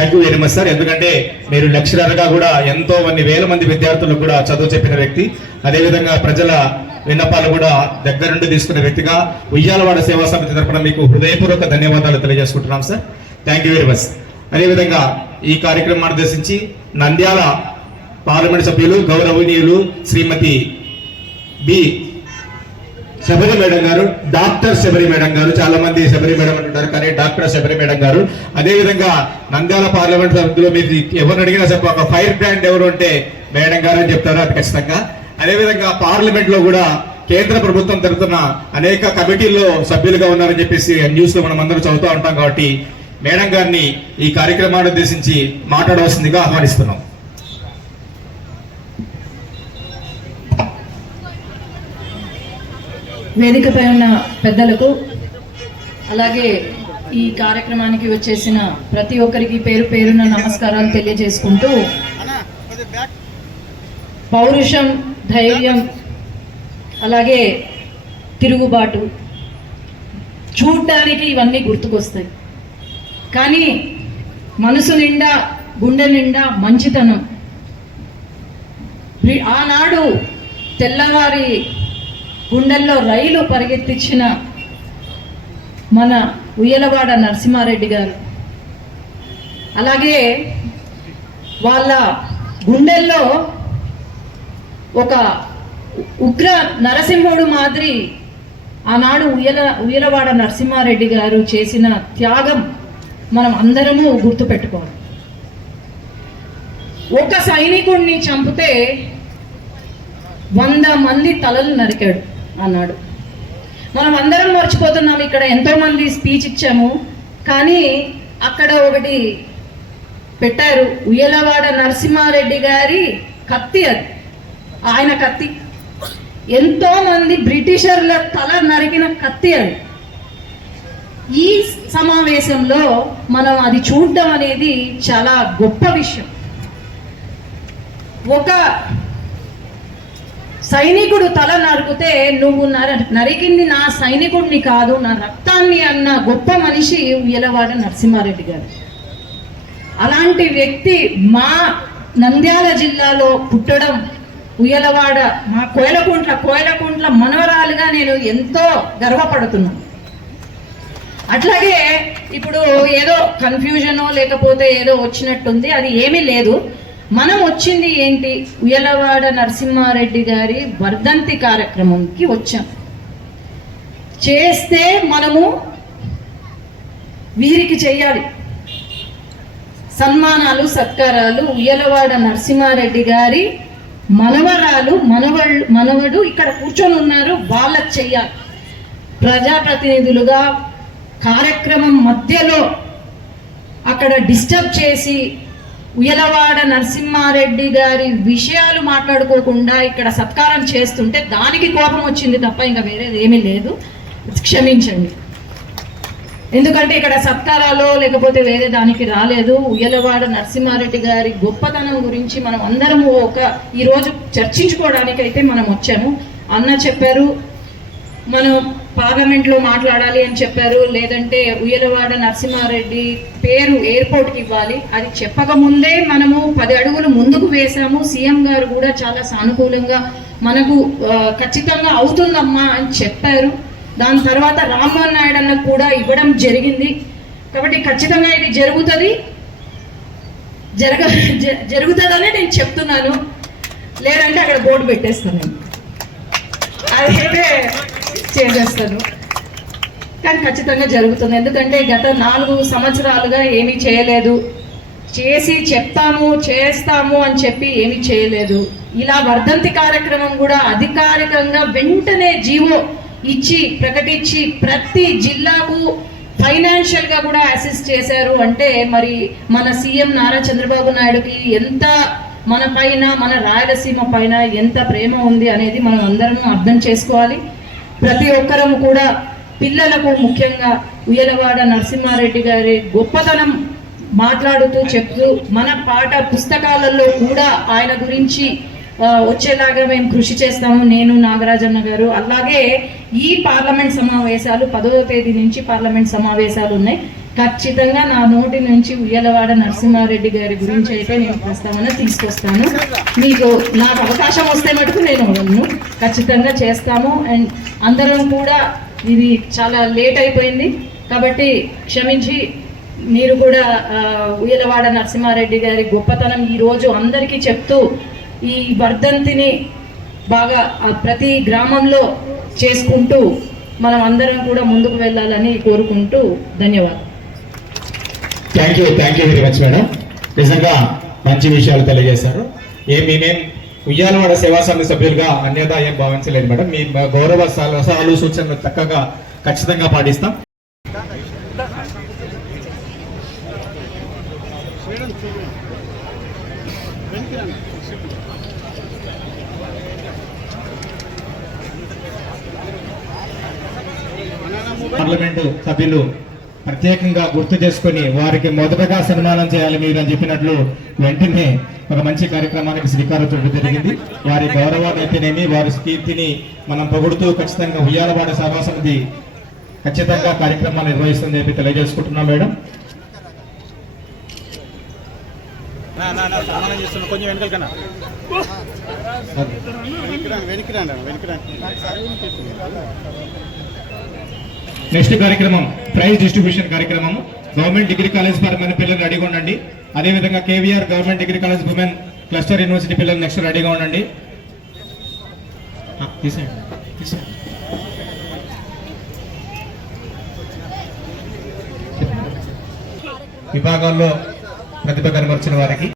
Thank you very much sir. ఎందుకంటే మీరు లెక్చరర్గా కూడా ఎంతో మంది వేల మంది విద్యార్థులకు కూడా చదువు చెప్పిన వ్యక్తి. అదేవిధంగా ప్రజల విన్నపాలు కూడా దగ్గర నుండి తీసుకున్న వ్యక్తిగా ఉయ్యాలవాడ సేవా సమితి తరపున మీకు హృదయపూర్వక ధన్యవాదాలు తెలియజేసుకుంటున్నాం sir. Thank you very much అదేవిధంగా ఈ కార్యక్రమాన్ని ఉద్దేశించి నంద్యాల పార్లమెంట్ సభ్యులు గౌరవనీయులు Shrimati B Sabari madam garu doctor Sabari madam garu చాలా మంది శబరి మేడం అంటున్నారు కానీ డాక్టర్ శబరి మేడం గారు అదేవిధంగా నంద్యాల పార్లమెంట్ సభ్యులు మీరు ఎవరు అడిగినా చెప్ప ఒక ఫైర్ బ్రాండ్ ఎవరు ఉంటే మేడం గారు అని చెప్తారు అది ఖచ్చితంగా. అదేవిధంగా పార్లమెంట్లో కూడా కేంద్ర ప్రభుత్వం తరఫున అనేక కమిటీల్లో సభ్యులుగా ఉన్నారని చెప్పేసి న్యూస్లో మనం అందరూ చదువుతూ ఉంటాం కాబట్టి మేడం గారిని ఈ కార్యక్రమాన్ని ఉద్దేశించి మాట్లాడవలసిందిగా ఆహ్వానిస్తున్నాం. వేదికపై ఉన్న పెద్దలకు అలాగే ఈ కార్యక్రమానికి వచ్చేసిన ప్రతి ఒక్కరికి పేరు పేరున నమస్కారాలు తెలియజేసుకుంటూ పౌరుషం ధైర్యం అలాగే తిరుగుబాటు చూడ్డానికి ఇవన్నీ గుర్తుకొస్తాయి. కానీ మనసు నిండా గుండె నిండా మంచితనం. ఆనాడు తెల్లవారి గుండెల్లో రైలు పరిగెత్తించిన మన ఉయ్యలవాడ నరసింహారెడ్డి గారు. అలాగే వాళ్ళ గుండెల్లో ఒక ఉగ్ర నరసింహుడు మాదిరి ఆనాడు ఉయ్యల ఉయ్యలవాడ నరసింహారెడ్డి గారు చేసిన త్యాగం మనం అందరము గుర్తుపెట్టుకోవాలి. ఒక సైనికుడిని చంపితే వంద మంది తలలు నరికాడు. అన్నాడు. మనం అందరం మర్చిపోతున్నాం ఇక్కడ ఎంతోమంది స్పీచ్ ఇచ్చాము కానీ అక్కడ ఒకటి పెట్టారు. ఉయ్యలవాడ నరసింహారెడ్డి గారి కత్తి అది. ఆయన కత్తి. ఎంతోమంది బ్రిటిషర్ల తల నరికిన కత్తి అది. ఈ సమావేశంలో మనం అది చూడడం అనేది చాలా గొప్ప విషయం. ఒక సైనికుడు తల నరికితే నువ్వు నర నరికింది నా సైనికుడిని కాదు నా రక్తాన్ని అన్న గొప్ప మనిషి ఉయ్యలవాడ నరసింహారెడ్డి గారు. అలాంటి వ్యక్తి మా నంద్యాల జిల్లాలో పుట్టడం ఉయ్యలవాడ మా కోయలకుంట్ల కోయలకుంట్ల మనవరాలుగా నేను ఎంతో గర్వపడుతున్నాను. అట్లాగే ఇప్పుడు ఏదో కన్ఫ్యూజనో లేకపోతే ఏదో వచ్చినట్టుంది అది ఏమీ లేదు. మనం వచ్చింది ఏంటి? ఉయ్యలవాడ నరసింహారెడ్డి గారి వర్ధంతి కార్యక్రమంకి వచ్చాం. చేస్తే మనము వీరికి చేయాలి సన్మానాలు సత్కారాలు ఉయ్యలవాడ నరసింహారెడ్డి గారి మనవరాలు మనవళ్ళు మనవడు ఇక్కడ కూర్చొని ఉన్నారు వాళ్ళకి చెయ్యాలి. ప్రజాప్రతినిధులుగా కార్యక్రమం మధ్యలో అక్కడ డిస్టర్బ్ చేసి ఉయ్యలవాడ నరసింహారెడ్డి గారి విషయాలు మాట్లాడుకోకుండా ఇక్కడ సత్కారం చేస్తుంటే దానికి కోపం వచ్చింది తప్ప ఇంకా వేరేది ఏమీ లేదు. క్షమించండి. ఎందుకంటే ఇక్కడ సత్కారాలు లేకపోతే వేరే దానికి రాలేదు. ఉయ్యలవాడ నరసింహారెడ్డి గారి గొప్పతనం గురించి మనం అందరము ఒక ఈరోజు చర్చించుకోవడానికైతే మనం వచ్చాము. అన్న చెప్పారు. మనం పార్లమెంట్లో మాట్లాడాలి అని చెప్పారు. లేదంటే ఉయ్యలవాడ నరసింహారెడ్డి పేరు ఎయిర్పోర్ట్కి ఇవ్వాలి. అది చెప్పక ముందే మనము పది అడుగులు ముందుకు వేశాము. సీఎం గారు కూడా చాలా సానుకూలంగా మనకు ఖచ్చితంగా అవుతుందమ్మా అని చెప్పారు. దాని తర్వాత రామ్మోహన్ నాయుడు అన్న కూడా ఇవ్వడం జరిగింది. కాబట్టి ఖచ్చితంగా ఇది జరుగుతుంది. జరగ జరుగుతుందనే నేను చెప్తున్నాను. లేదంటే అక్కడ బోర్డు పెట్టేస్తాను. నేను అదైతే చేసేస్తాను కానీ ఖచ్చితంగా జరుగుతుంది. ఎందుకంటే గత నాలుగు సంవత్సరాలుగా ఏమీ చేయలేదు. చేసి చెప్తాము చేస్తాము అని చెప్పి ఏమీ చేయలేదు. ఇలా వర్ధంతి కార్యక్రమం కూడా అధికారికంగా వెంటనే జీవో ఇచ్చి ప్రకటించి ప్రతి జిల్లాకు ఫైనాన్షియల్గా కూడా అసిస్ట్ చేశారు. అంటే మరి మన సీఎం నారా చంద్రబాబు నాయుడుకి ఎంత మన పైన మన రాయలసీమ పైన ఎంత ప్రేమ ఉంది అనేది మనం అందరం అర్థం చేసుకోవాలి. ప్రతి ఒక్కరం కూడా పిల్లలకు ముఖ్యంగా ఉయ్యలవాడ నరసింహారెడ్డి గారి గొప్పతనం మాట్లాడుతూ చెప్తూ మన పాఠ పుస్తకాలలో కూడా ఆయన గురించి వచ్చేలాగా మేము కృషి చేస్తాము. నేను నాగరాజన్న గారు. అలాగే ఈ పార్లమెంట్ సమావేశాలు పదవ తేదీ నుంచి పార్లమెంట్ సమావేశాలు ఉన్నాయి. ఖచ్చితంగా నా నోటి నుంచి ఉయ్యలవాడ నరసింహారెడ్డి గారి గురించి అయితే నేను ప్రస్తావన తీసుకొస్తాను. మీకు నాకు అవకాశం వస్తే మటుకు నేను ఖచ్చితంగా చేస్తాము. అండ్ అందరం కూడా ఇది చాలా లేట్ అయిపోయింది. కాబట్టి క్షమించి మీరు కూడా ఉయ్యలవాడ నరసింహారెడ్డి గారి గొప్పతనం ఈరోజు అందరికీ చెప్తూ ఈ వర్ధంతిని బాగా ప్రతి గ్రామంలో చేసుకుంటూ మనం అందరం కూడా ముందుకు వెళ్ళాలని కోరుకుంటూ ధన్యవాదాలు. Thank you thank you very much madam నిజంగా మంచి విషయాలు తెలియజేశారు. ఏం మేమేం ఉయ్యాలవాడ సేవా సమితి సభ్యులుగా అన్యదా ఏం భావించలేదు మేడం. మీ గౌరవ సలహాలు సూచనలు చక్కగా ఖచ్చితంగా పాటిస్తాం. పార్లమెంటు సభ్యులు ప్రత్యేకంగా గుర్తు చేసుకొని వారికి మొదటగా సన్మానం చేయాలి మీరు అని చెప్పినట్లు వెంటనే ఒక మంచి కార్యక్రమానికి శ్రీకారం చుట్టూ జరిగింది. వారి గౌరవాన్ని అయితేనేమి వారి కీర్తిని మనం పొగుడుతూ ఖచ్చితంగా ఉయ్యాలవాడ సభా సమితి ఖచ్చితంగా కార్యక్రమాలు నిర్వహిస్తుందని చెప్పి తెలియజేసుకుంటున్నాం మేడం. నా నా నా సన్మానం చేస్తున్నా కొంచెం వెనకలు కన్నా. వెనక్కి నెక్స్ట్ కార్యక్రమం ప్రైజ్ డిస్ట్రిబ్యూషన్ కార్యక్రమం గవర్నమెంట్ డిగ్రీ కాలేజ్ ఫర్ మన పిల్లలు రెడీగా ఉండండి. అదేవిధంగా KVR government degree college women cluster university పిల్లలు నెక్స్ట్ రెడీగా ఉండండి. Ah, విభాగాల్లో ప్రతిభ కనబరిచిన వారికి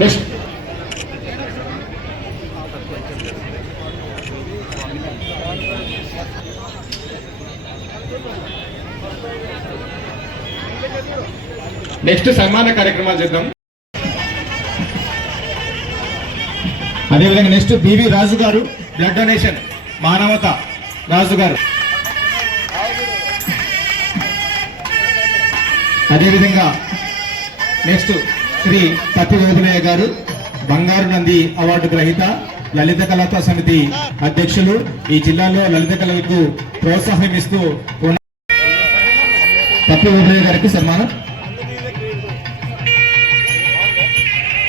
నెక్స్ట్ నెక్స్ట్ సన్మాన కార్యక్రమాలు చేద్దాం. అదేవిధంగా నెక్స్ట్ బివి రాజు గారు బ్లడ్ డొనేషన్ మానవత రాజు గారు. అదేవిధంగా నెక్స్ట్ శ్రీ పత్తి గారు బంగారు నంది అవార్డు గ్రహీత లలిత కళాతా సమితి అధ్యక్షులు ఈ జిల్లాలో లలిత కళలకు ప్రోత్సాహం ఇస్తూ ఉన్న గారికి సన్మానం.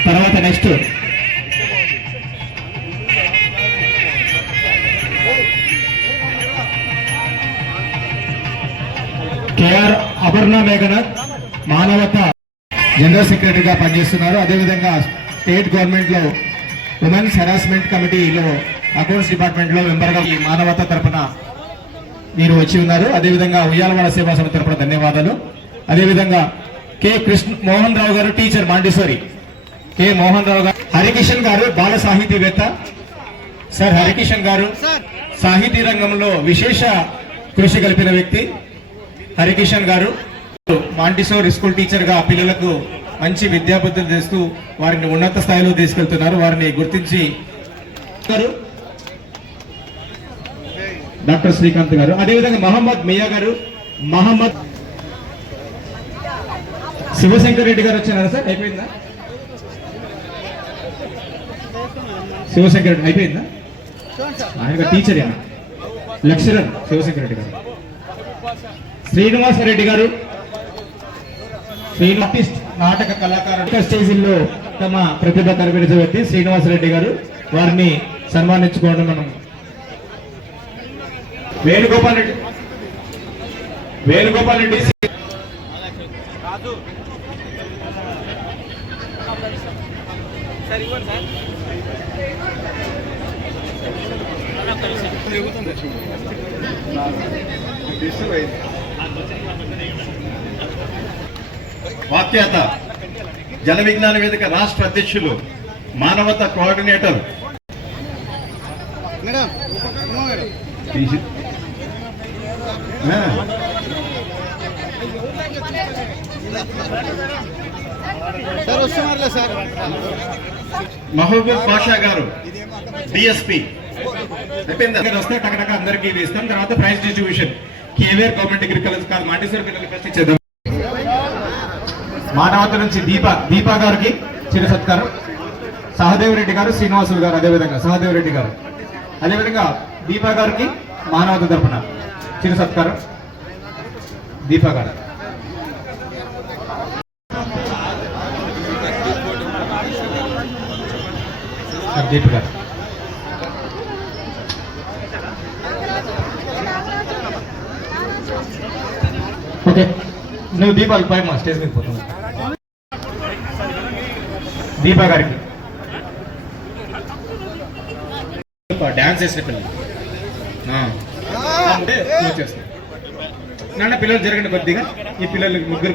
తర్వాత నెక్స్ట్. కేఆర్ అపర్ణ మేఘనాథ్ మానవత జనరల్ సెక్రటరీగా పనిచేస్తున్నారు. అదేవిధంగా స్టేట్ గవర్నమెంట్లో ఉమెన్స్ హెరాస్మెంట్ కమిటీలో అకౌంట్స్ డిపార్ట్మెంట్లో మెంబర్గా ఈ మానవత తరపున మీరు వచ్చి ఉన్నారు. అదేవిధంగా ఉయ్యాలవాడ సేవా సమితి తరపున ధన్యవాదాలు. అదేవిధంగా K Krishna Mohan Rao garu teacher Mandeswari K Mohan Rao garu Harikishan గారు బాల సాహితీవేత్త. సార్ హరికిషన్ గారు సాహితీ రంగంలో విశేష కృషి కలిపిన వ్యక్తి. హరికిషన్ గారు మాంటిసోర్ స్కూల్ టీచర్గా పిల్లలకు మంచి విద్యాబుద్ధులు చేస్తూ వారిని ఉన్నత స్థాయిలో తీసుకెళ్తున్నారు. వారిని గుర్తించి డాక్టర్ శ్రీకాంత్ గారు. అదేవిధంగా మహమ్మద్ మియా గారు మహమ్మద్ శివశంకర్ రెడ్డి గారు వచ్చినారా సార్? అయిపోయిందా? శివశంకర్ రెడ్డి అయిపోయిందా? ఆయన టీచర్ లెక్చరర్ శివశంకర్ రెడ్డి గారు. శ్రీనివాస రెడ్డి గారు ఆర్టిస్ట్ నాటక కళాకారుడు. స్టేజీల్లో తమ ప్రతిభ కనబరిచే శ్రీనివాసరెడ్డి రెడ్డి గారు వారిని సన్మానించుకోవడం మనం వేణుగోపాల్ రెడ్డి వేణుగోపాల్ రెడ్డి సార్ వాక్యాత జన విజ్ఞాన వేదిక రాష్ట్ర అధ్యక్షులు మానవత కోఆర్డినేటర్. మహబూబ్ పాషా గారు డిఎస్పి. ఇక్కడ వస్తే టకటక అందరికీ ఇది ఇస్తాం. తర్వాత prize distribution. KVR government degree college కాదు మాంటేశ్వర ఫస్ట్ ఇచ్చేద్దాం మానవత నుంచి దీప దీపా గారికి చిరు సత్కారం. సహదేవ్ రెడ్డి గారు శ్రీనివాసులు గారు అదేవిధంగా సహదేవ్ రెడ్డి గారు. అదేవిధంగా దీపా గారికి మానవత తరపున చిరు సత్కారం. దీపా గారు. దీప గారు. ఓకే నువ్వు దీపాలు పై మా స్టేజ్ మీద పోతున్నావు. దీపా గారికి. డాన్స్ చేసిన పిల్లలు. నాన్న పిల్లలు జరగండి కొద్దిగా. ఈ పిల్లలు ముగ్గురు